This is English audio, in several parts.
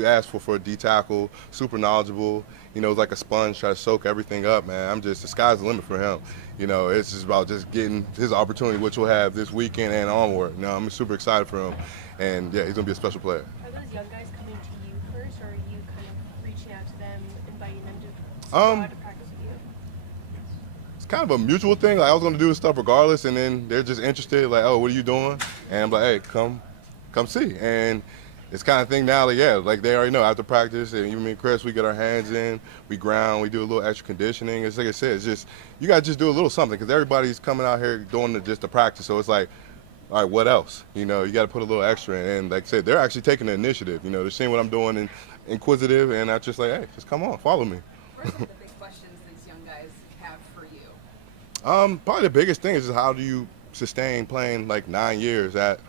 You asked for a D tackle, super knowledgeable. It's like a sponge, try to soak everything up, man. The sky's the limit for him. It's just about just getting his opportunity, which we'll have this weekend and onward. I'm super excited for him, and yeah, he's gonna be a special player. Are those young guys coming to you first, or are you kind of reaching out to them, inviting them to Um, squad to practice with you? it's kind of a mutual thing. Like I was gonna do this stuff regardless, and then they're just interested. Like, oh, what are you doing? And I'm like, hey, come see. And it's kind of thing now, like, yeah, like they already know after practice, and even me and Chris, we get our hands in, we ground, we do a little extra conditioning. It's like I said, it's just, you got to just do a little something because everybody's coming out here doing just the practice. So it's like, all right, what else? You got to put a little extra in. And like I said, they're actually taking the initiative. They're seeing what I'm doing and inquisitive, and I just like, hey, just come on, follow me. What are some of the big questions these young guys have for you? Probably the biggest thing is just how do you sustain playing like 9 years at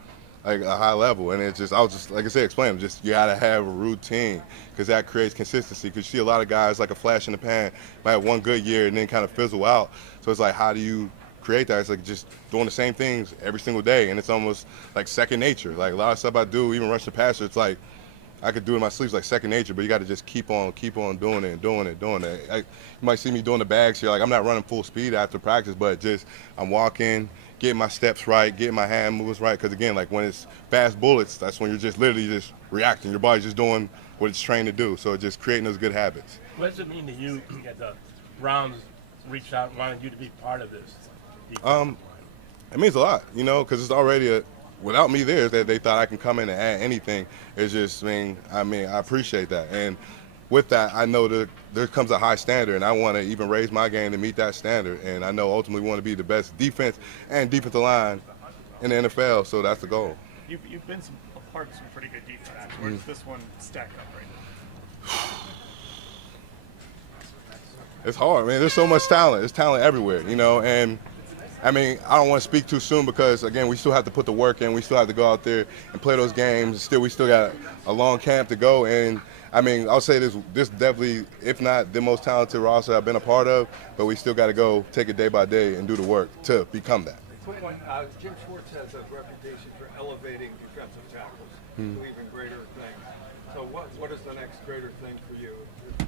like a high level, and I was just like I said, explain just you gotta have a routine because that creates consistency. Because you see a lot of guys like a flash in the pan might have one good year and then kind of fizzle out. So it's like how do you create that? It's like just doing the same things every single day, and it's almost like second nature. Like a lot of stuff I do, even rush the passer, it's like I could do it in my sleeves like second nature, but you got to just keep on doing it and doing it. You might see me doing the bags here. Like I'm not running full speed after practice, but just I'm walking, getting my steps right, getting my hand movements right. Because again, like when it's fast bullets, that's when you're just literally just reacting. Your body's just doing what it's trained to do. So just creating those good habits. What does it mean to you that the Browns reached out and wanted you to be part of this? It means a lot, because it's already without me there, that they thought I can come in and add anything. It's just, I appreciate that. And with that, I know that there comes a high standard, and I want to even raise my game to meet that standard. And I know ultimately we want to be the best defense and defensive line in the NFL, so that's the goal. You've been a part of some pretty good defenses. Where does this one stack up right now? It's hard, man. There's so much talent. There's talent everywhere, and I don't want to speak too soon because, again, we still have to put the work in. We still have to go out there and play those games. We still got a long camp to go. And, I'll say this definitely, if not the most talented roster I've been a part of, but we still got to go take it day by day and do the work to become that. Quick one, Jim Schwartz has a reputation for elevating defensive tackles to even greater things. So what is the next greater thing for you? You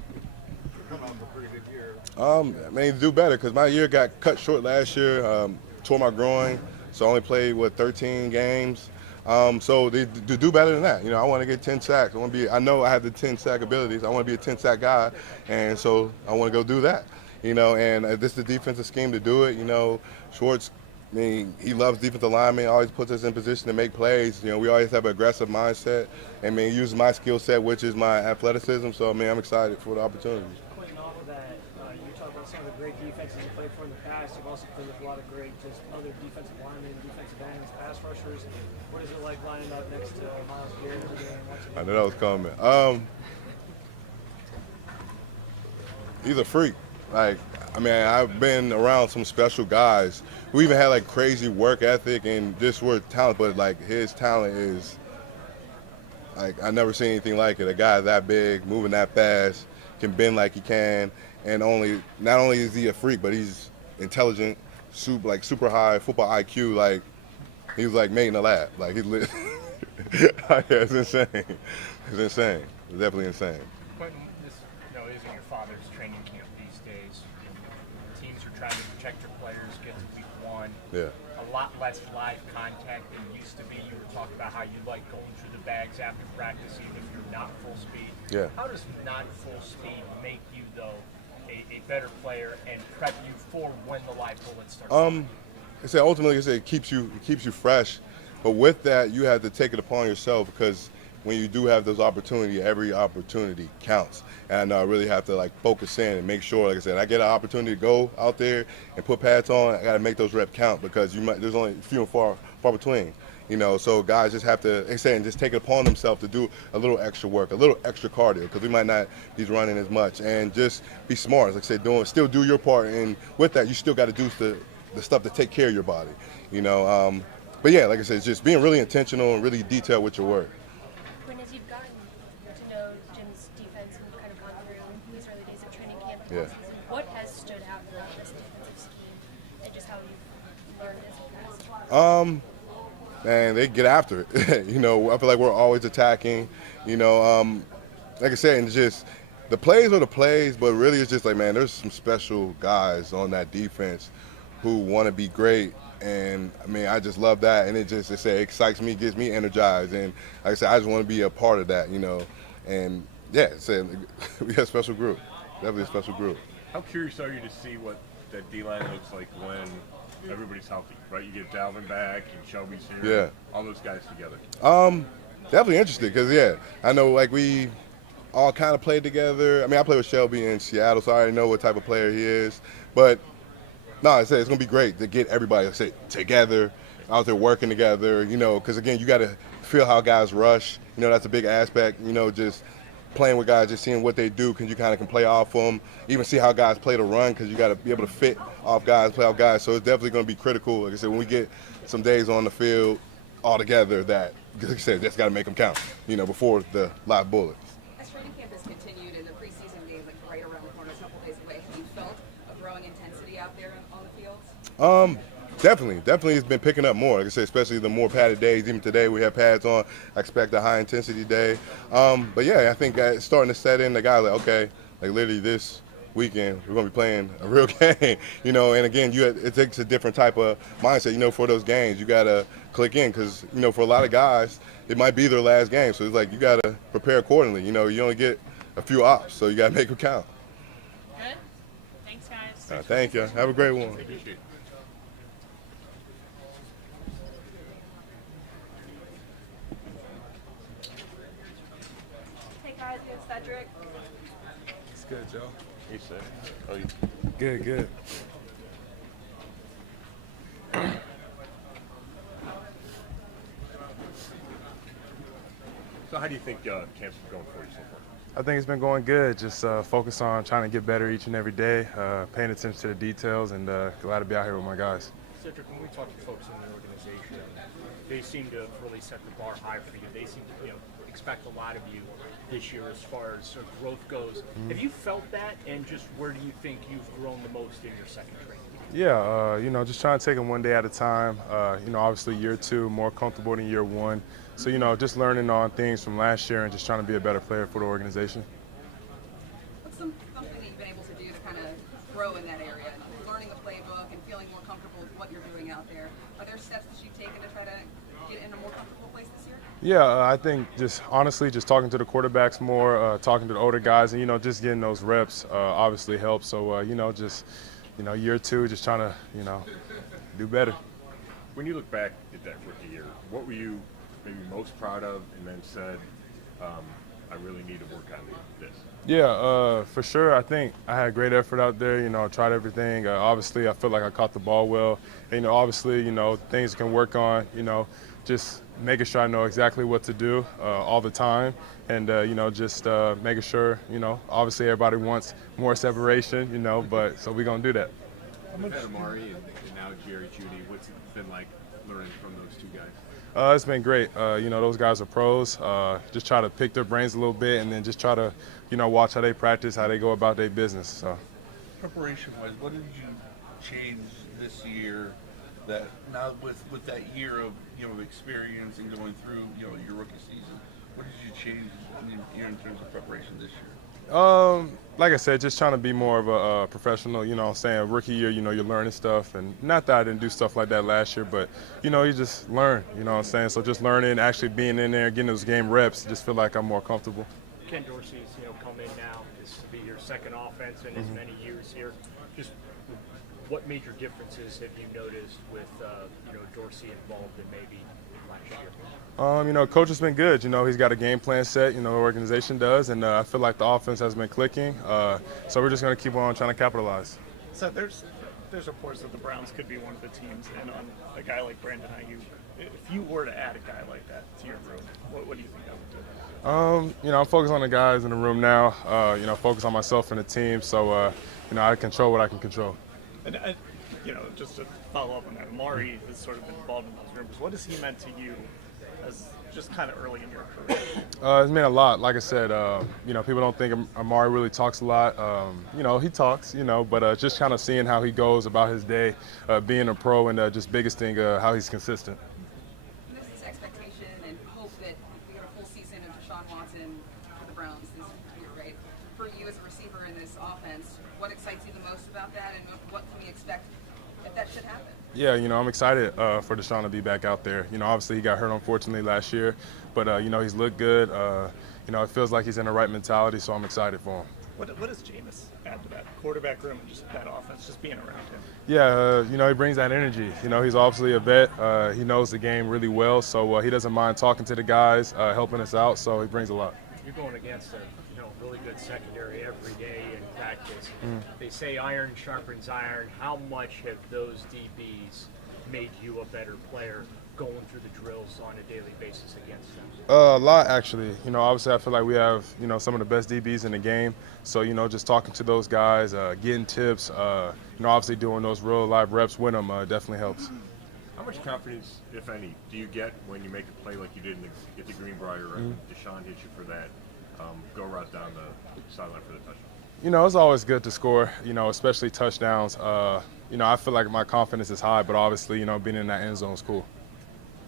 come out with a pretty good year. Do better because my year got cut short last year, tore my groin, so I only played, 13 games. So to do better than that, I want to get 10 sacks. I know I have the 10 sack abilities. I want to be a 10 sack guy, and so I want to go do that. And this is the defensive scheme to do it. Schwartz, he loves defensive linemen, always puts us in position to make plays. We always have an aggressive mindset, and he uses my skill set, which is my athleticism. So, I'm excited for the opportunity. Quinton, off of that, you talk about some of the great defenses you played for in the past. You've also played with a lot of great just other defensive linemen, defensive ends, pass rushers. What is it like lining up next to Myles, Garrett today and watching? I knew that was coming. He's a freak. I've been around some special guys who even had crazy work ethic and just were talent, but his talent is I never seen anything like it. A guy that big, moving that fast, can bend like he can, and not only is he a freak, but he's intelligent, super high football IQ. He was made in the lab. He's lit. Yeah, it's insane. It's insane. It's definitely insane. Quinton, this isn't your father's training camp these days. Teams are trying to protect their players, get to week one. Yeah. A lot less live contact than used to be. You were talking about how you like going through the bags after practice, even if you're not full speed. Yeah. How does not full speed make you, though, a better player and prep you for when the live bullets start? Ultimately, it keeps you fresh, but with that, you have to take it upon yourself because when you do have those opportunities, every opportunity counts. And I know I really have to focus in and make sure, like I said, I get an opportunity to go out there and put pads on. I got to make those reps count because there's only few and far between. So guys just have to, just take it upon themselves to do a little extra work, a little extra cardio, because we might not be running as much, and just be smart. Like I said, still do your part, and with that, you still got to do the stuff to take care of your body. But yeah, like I said, just being really intentional and really detailed with your work. When as you've gotten to know Jim's defense and kind of gone through these early days of training camp and Yeah. season, what has stood out about this defensive scheme and just how you've learned as you passed? Man, they get after it. I feel like we're always attacking. like I said, and just the plays are the plays, but really it's just like, man, there's some special guys on that defense who want to be great. And I mean, I just love that, and it excites me, gets me energized, and like I said, I just want to be a part of that, And yeah, we got a special group, definitely a special group. How curious are you to see what that D-line looks like when everybody's healthy, right? You get Dalvin back and Shelby's here, all those guys together. Definitely interested because I know like we all kind of played together. I mean, I played with Shelby in Seattle, so I already know what type of player he is, but. No, I said it's going to be great to get everybody together, out there working together, because, again, you got to feel how guys rush. That's a big aspect, just playing with guys, just seeing what they do, because you kind of can play off them, even see how guys play the run, because you got to be able to fit off guys, play off guys. So it's definitely going to be critical. Like I said, when we get some days on the field all together that, like I said, just got to make them count, before the live bullets. As training camp has continued and the preseason games right around the corner, a couple days away, have you felt a growing intensity out there on the fields? Definitely it's been picking up more. Like I said, especially the more padded days. Even today we have pads on. I expect a high intensity day. But yeah, I think it's starting to set in. The guys okay, like literally this weekend we're gonna be playing a real game. And again, it takes a different type of mindset. For those games you gotta click in because for a lot of guys it might be their last game. So it's like you gotta prepare accordingly. You only get a few ops, so you gotta make them count. Good. Thanks, guys. Thank you. Have a great one. Hey guys, we have Cedric. It's good, Joe. Hey, Sid. How are you? Good. So how do you think camp's been going for you so far? I think it's been going good. Just focus on trying to get better each and every day, paying attention to the details, and glad to be out here with my guys. Cedric, when we talk to folks in the organization, they seem to really set the bar high for you. They seem to expect a lot of you this year as far as growth goes. Have you felt that, and just where do you think you've grown the most in your second training? Yeah, just trying to take them one day at a time. Obviously year 2, more comfortable than year 1. So, just learning on things from last year and just trying to be a better player for the organization. What's something that you've been able to do to kind of grow in that area? Learning the playbook and feeling more comfortable with what you're doing out there. Are there steps that you've taken to try to get in a more comfortable place this year? Yeah, I think just honestly, just talking to the quarterbacks more, talking to the older guys, and, just getting those reps obviously helps. So, year 2, just trying to, do better. When you look back at that rookie year, what were you maybe most proud of and then said, I really need to work on this? Yeah, for sure. I think I had great effort out there, tried everything. Obviously, I feel like I caught the ball well. And, obviously, things can work on, just making sure I know exactly what to do all the time. And, just making sure, obviously everybody wants more separation, but so we're going to do that. How much Amari and now Jerry Jeudy, what's it been like learning from those two guys? It's been great. Those guys are pros. Just try to pick their brains a little bit and then just try to, watch how they practice, how they go about their business. So, preparation-wise, what did you change this year that now with that year of experience and going through your rookie season, what did you change in terms of preparation this year? Like I said, just trying to be more of a professional, rookie year, you're learning stuff. And not that I didn't do stuff like that last year, but, you just learn, So just learning, actually being in there, getting those game reps, just feel like I'm more comfortable. Ken Dorsey's, come in now. This will be your second offense in as many years here. Just what major differences have you noticed with, Dorsey involved in maybe last year? Coach has been good. He's got a game plan set, the organization does, and I feel like the offense has been clicking. So we're just going to keep on trying to capitalize. So there's reports that the Browns could be one of the teams in on a guy like Brandon Ayuk. If you were to add a guy like that to your room, what do you think that would do? I'm focused on the guys in the room now. Focus on myself and the team. So, I control what I can control. And just to follow up on that, Amari has sort of been involved in those rumors. What has he meant to you as just kind of early in your career? It's meant a lot. Like I said, people don't think Amari really talks a lot. He talks, but just kind of seeing how he goes about his day, being a pro, and just biggest thing, how he's consistent. There's this expectation and hope that we have a full season of Deshaun Watson for the Browns this year, right? For you as a receiver in this offense, what excites you the most about that, and what can we expect if that should happen? Yeah, I'm excited for Deshaun to be back out there. Obviously he got hurt unfortunately last year, but he's looked good. It feels like he's in the right mentality, so I'm excited for him. What does Jameis add to that quarterback room and just that offense, just being around him? Yeah, he brings that energy. He's obviously a vet. He knows the game really well, so he doesn't mind talking to the guys, helping us out, so he brings a lot. You're going against a really good secondary every day in practice. They say iron sharpens iron. How much have those DBs made you a better player going through the drills on a daily basis against them? A lot, actually. Obviously I feel like we have, some of the best DBs in the game. So, just talking to those guys, getting tips, obviously doing those real live reps with them definitely helps. How much confidence, if any, do you get when you make a play like you did at the Greenbrier, or Deshaun hit you for that go route down the sideline for the touchdown? It's always good to score, especially touchdowns. I feel like my confidence is high, but obviously, being in that end zone is cool.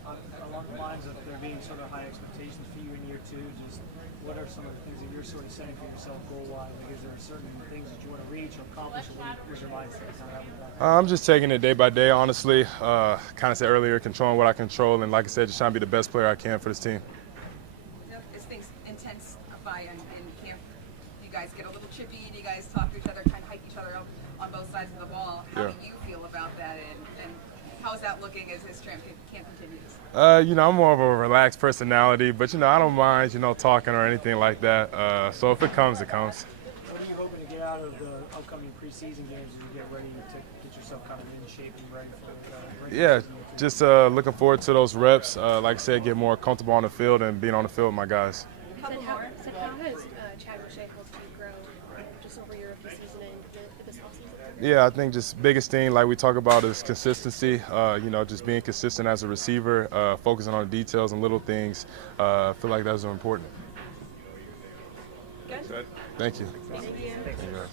Along the lines of there being sort of high expectations for you in year two, just what are some of the things that you're sort of setting for yourself goal-wise? Like, is there certain things that you want to reach or accomplish, or where's your mindset? I'm just taking it day by day, honestly. Kind of said earlier, controlling what I control, and like I said, just trying to be the best player I can for this team. As things intensify in camp, you guys get a little chippy? Do you guys talk to each other, try to hype each other up on both sides of the ball? How do you feel about that, and how's that looking as this camp continues? I'm more of a relaxed personality, but I don't mind, talking or anything like that. So if it comes, it comes. What are you hoping to get out of the upcoming preseason games as you get ready to get yourself kind of in shape and ready for the Yeah, just looking forward to those reps. Like I said, get more comfortable on the field and being on the field with my guys. How has Chad O'Shea helped you grow just over your rookie season and this offseason? Yeah, I think just biggest thing, like we talk about, is consistency. Just being consistent as a receiver, focusing on details and little things. I feel like those are important. Good. Thank you. Thank you. Thank you guys.